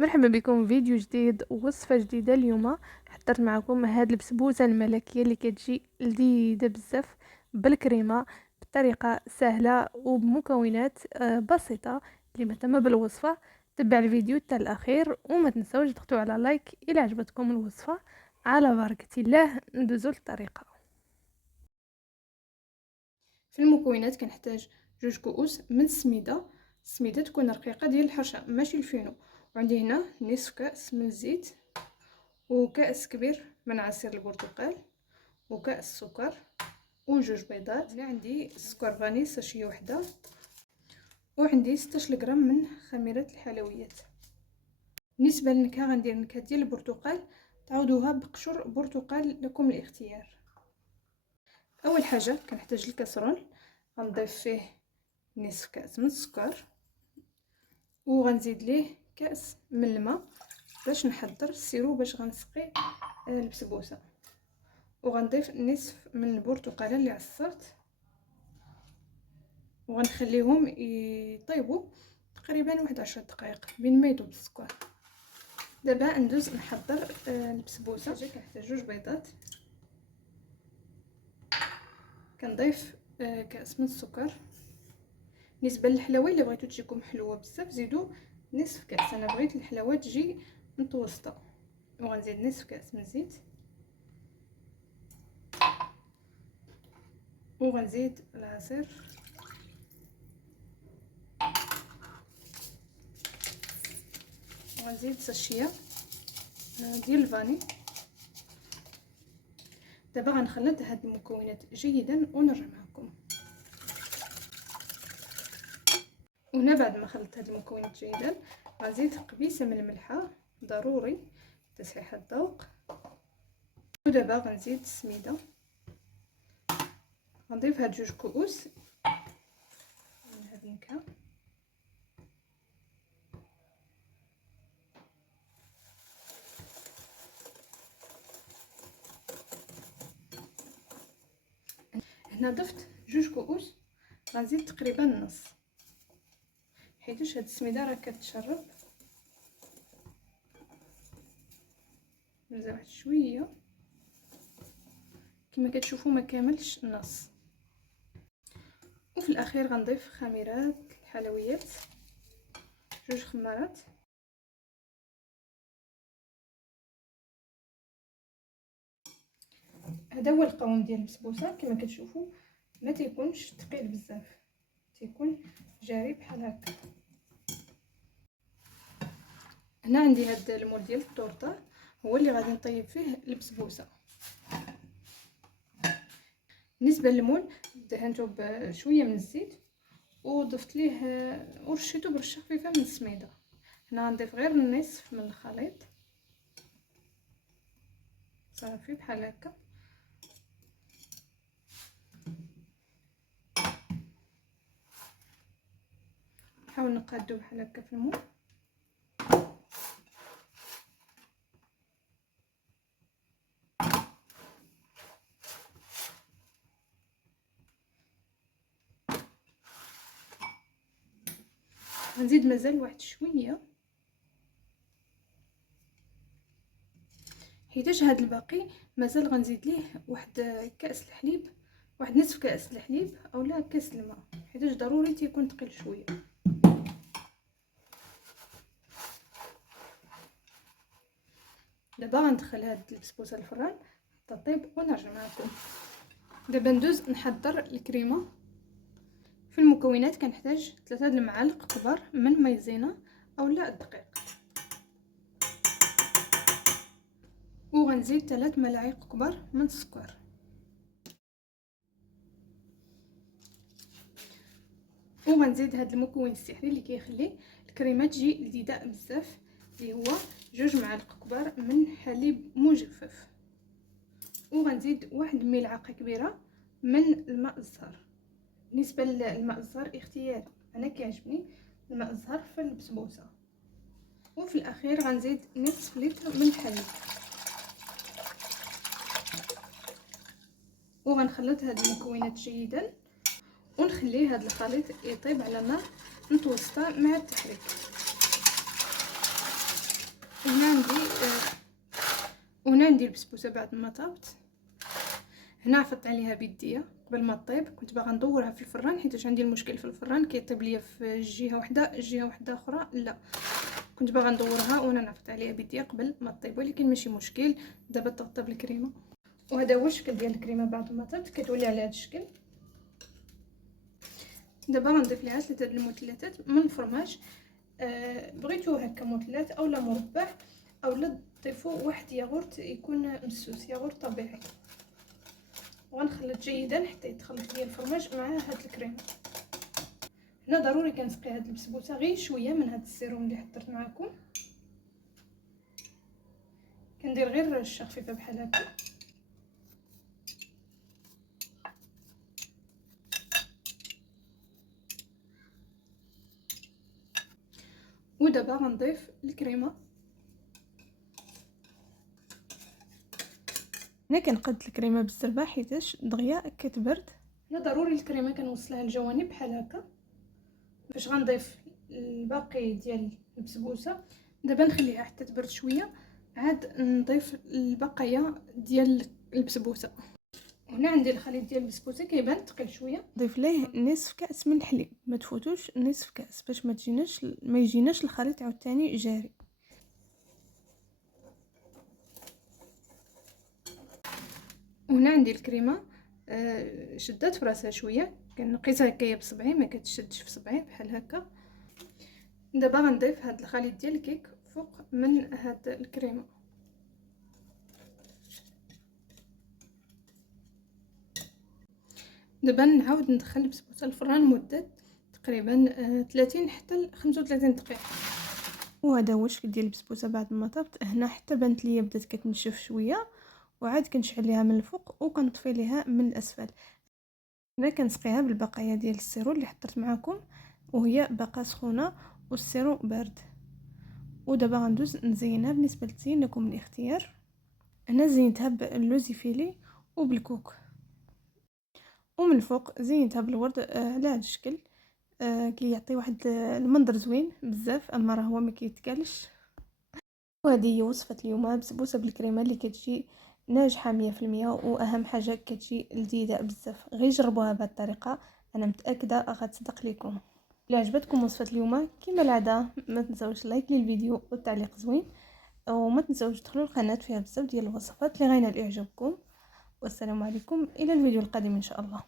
مرحبا بكم في فيديو جديد ووصفه جديده. اليوم حضرت معكم هاد البسبوسه الملكيه اللي كتجي لذيذه بزاف بالكريمه بطريقه سهله وبمكونات بسيطه. اللي مهتم بالوصفه تبع الفيديو حتى الاخير، وما تنسوش تضغطوا على لايك الى عجبتكم الوصفه. على بركه الله ندوزو للطريقه. في المكونات كنحتاج 2 كؤوس من السميده تكون رقيقه ديال الحرشه ماشي الفينو، وعندي هنا نصف كاس من الزيت، وكاس كبير من عصير البرتقال، وكاس سكر، و2 بيضات. هنا عندي سكر فاني ساشيه وحده، وعندي 16 غرام من خميره الحلويات. بالنسبه للنكهه غندير نكهه ديال البرتقال، تعوضوها بقشر برتقال لكم الاختيار. اول حاجه كنحتاج الكاسرون، غنضيف فيه نصف كاس من السكر، وغنزيد ليه كاس من الماء باش نحضر السيرو باش غنسقي البسبوسه، وغنضيف نصف من البرتقاله اللي عصرت، وغنخليهم يطيبوا تقريبا واحد 10 دقائق بين ما يذوب السكر. دابا ندوز نحضر البسبوسه. كنحتاج 2 بيضات، كنضيف كاس من السكر. بالنسبه للحلاوه الا بغيتو تجيكم حلوه بزاف زيدوا نصف كاس، انا بغيت الحلاوه تجي متوسطه. وغنزيد نصف كاس من الزيت، وغنزيد العصير، وغنزيد ساشيه ديال الفاني. دابا غنخلط هاد المكونات جيدا ونرجع معكم. وهنا بعد ما خلطت هاد المكونات جيدا غنزيد قبيصه من الملحه، ضروري تصحيح الذوق. ودابا غنزيد السميده، غنضيف هاد 2 كؤوس من هاد النكهه. هنا ضفت 2 كؤوس، غنزيد تقريبا نص حيتاش هاد السميده راه كتشرب. نزيد واحد شويه كما كتشوفوا ما كاملش النص. وفي الاخير غنضيف خميرات الحلويات، 2 خمارات. هذا هو القوام ديال البسبوسه. كما كتشوفوا ما تيكونش ثقيل بزاف، تيكون جاري بحال هكا. هنا عندي هاد المول ديال الطورطه هو اللي غادي نطيب فيه البسبوسه. بالنسبه للمول دهنته بشويه من الزيت، وضفت ليه ورشيته برشه خفيفه من السميده. هنا غنضيف غير النصف من الخليط صافي بحال هكا. نحاول نقادو بحال هكا في المول. غنزيد مازال واحد شويه حيتاش هاد الباقي مازال غنزيد ليه واحد كاس الحليب، واحد نصف كاس الحليب اولا كاس الماء، حيتاش ضروري تيكون ثقيل شويه. دابا غندخل هاد البسبوسه الفران تطيب ونرجع معكم. دابا ندوز نحضر الكريمه. في المكونات كنحتاج 3 المعالق كبار من مايزينا اولا الدقيق، وغنزيد 3 ملاعق كبار من السكر، وغنزيد هاد المكون السحري اللي كيخلي الكريمه تجي لذيذه بزاف، اللي هو 2 معالق كبار من حليب مجفف، وغنزيد 1 ملعقه كبيره من الماء الزهر. بالنسبه للماء الزهر اختياري، انا كيعجبني الماء الزهر في البسبوسه. وفي الاخير غنزيد نصف لتر من الحليب، وغنخلط هاد المكونات جيدا ونخليه هاد الخليط يطيب على نار متوسطه مع التحريك. وهنا عندي البسبوسه بعد ما طابت. هنا عفطت عليها بيديا قبل ما طيب، كنت باغا ندورها في الفران حيت عندي المشكل في الفران كيطيب ليا في جهه واحده اخرى لا، كنت باغا ندورها وانا نعفط عليها بيديا قبل ما طيب، ولكن ماشي مشكل. دابا تطيب الكريمه، وهذا هو الشكل ديال الكريمه بعد ما طابت، كتولي على هذا الشكل. دابا غنضيف ليها 3 د المثلثات من الفرماج. بغيتو هكا مثلث اولا مربع، اولا تضيفوا واحد ياغورت يكون مسوس، ياغورت طبيعي. وغنخلط جيدا حتى يتخلط ليا الفرماج مع هاد الكريمه. هنا ضروري كنسقي هاد البسبوسه غير شويه من هاد السيروم اللي حضرت معكم، كندير غير رشه خفيفه بحال هكا. ودابا غنضيف الكريمه. هنا كنقاد الكريمه بالزربه حيتاش دغيا كتبرد. هنا ضروري الكريمه كنوصلها للجوانب بحال هكا باش غنضيف الباقي ديال البسبوسه. دابا نخليها حتى تبرد شويه، عاد نضيف البقايا ديال البسبوسه. هنا عندي الخليط ديال البسبوسه كيبان ثقيل شويه، نضيف ليه نصف كاس من الحليب، ما تفوتوش نصف كاس باش ما يجيناش الخليط عاوتاني جاري. وهنا عندي الكريمه شدات في راسها شويه، كنقيسها هكايا بصبعي، ما كتشدش في صبعي بحال هكا. دابا غنضيف هاد الخليط ديال الكيك فوق من هاد الكريمه. دابا نعاود ندخل البسبوسه للفران مده تقريبا 30 حتى ل 35 دقيقه. وهذا هو الشكل ديال البسبوسه بعد ما طابت. هنا حتى بانت ليا بدات كتنشف شويه، وعاد كنشعل ليها من الفوق وكنطفي ليها من الاسفل. هنا كنسقيها بالبقايا ديال السيرو اللي حضرت معكم، وهي باقا سخونه والسيرو بارد. ودابا غندوز نزينها. بالنسبه للتزيين لكم الاختيار، هنا زينتها باللوزي فيلي وبالكوك، ومن الفوق زينتها بالورد على هذا الشكل كيعطي واحد المنظر زوين بزاف، اما راه هو ما كيتكالش. وهذه هي وصفه اليوم، بسبوسه بالكريمه اللي كتجي ناجحه 100%، واهم حاجه كتجي لذيذه بزاف. غير جربوها بهذه الطريقه، انا متاكده غتصدق لكم. الا عجبتكم وصفه اليوم كما العاده ما تنساوش لايك للفيديو والتعليق زوين، وما تنساوش تدخلوا القناه فيها بزاف ديال الوصفات اللي غاينه لاعجابكم. والسلام عليكم الى الفيديو القادم ان شاء الله.